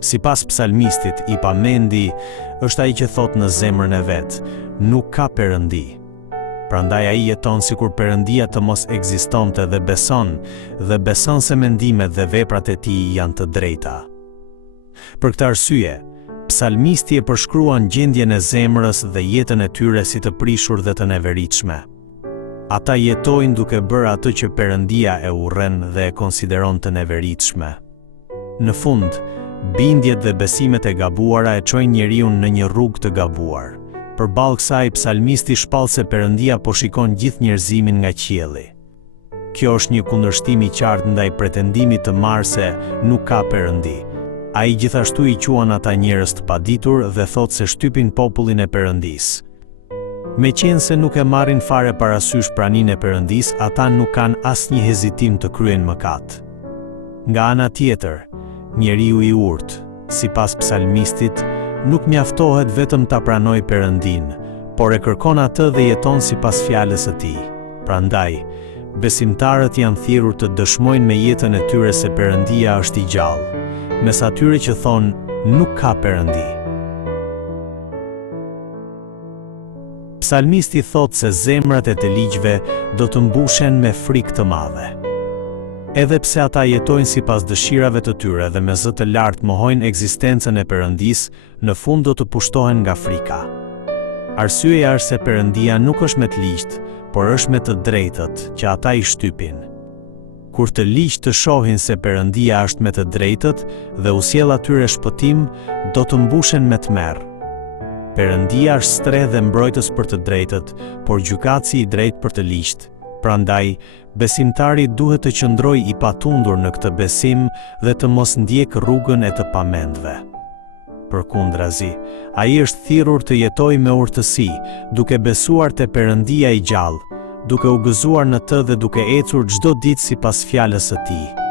Sipas psalmistit, i pamendi është ai që thot në zemrën e vet, nuk ka Perëndi. Prandaj ai jeton sikur Perëndia të mos ekzistonte dhe beson se mendimet dhe veprat e tij janë të drejta. Për këtë arsye, psalmisti e përshkruan gjendjen e zemrës dhe jetën e tyre si të prishur dhe të neveritshme. Ata jetojnë duke bërë atë që Perëndia e urren dhe e konsideron të neveritshme. Në fund, bindjet dhe besimet e gabuara e çojnë njeriu në një rrugë të gabuar. Përballë kësaj, psalmisti shpall se Perëndia po shikon gjithë njerëzimin nga qielli. Kjo është një kundërshtim i qartë ndaj pretendimit të marrë se nuk ka Perëndi. Ai gjithashtu i quan ata njerëz të paditur dhe thot se shtypin popullin e Perëndisë. Meqense nuk e marrin fare parasysh praninë e Perëndisë, ata nuk kanë asnjë hezitim të kryejnë mëkat. Nga ana tjetër, njeriu i urtë, sipas psalmistit, nuk mjaftohet vetëm ta pranojë Perëndin, por e kërkon atë dhe jeton sipas fjalës së tij. Prandaj, besimtarët janë thirrur të dëshmojnë me jetën e tyre se Perëndia është i gjallë, mes atyre që thonë nuk ka Perëndi. Psalmisti thot se zemrat e të ligjve do të mbushen me frikë të madhe. Edhe pse ata jetojnë sipas dëshirave të tyre dhe me zë të lartë mohojnë ekzistencën e Perëndisë, në fund do të pushtohen nga frika. Arsyeja është se Perëndia nuk është me të ligjt, por është me të drejtët që ata i shtypin. Kur të ligjt të shohin se Perëndia është me të drejtët dhe u sjell atyre shpëtim, do të mbushen me tmerr. Perëndia është streh dhe mbrojtës për të drejtët, por gjykatësi i drejtë për të ligjt. Prandaj, besimtari duhet të qëndrojë i patundur në këtë besim dhe të mos ndjek rrugën e të pamendve. Përkundrazi, ai është thirrur të jetojë me urtësi, duke besuar te Perëndia i gjallë, duke u gëzuar në të dhe duke ecur çdo ditë sipas fjalës së tij.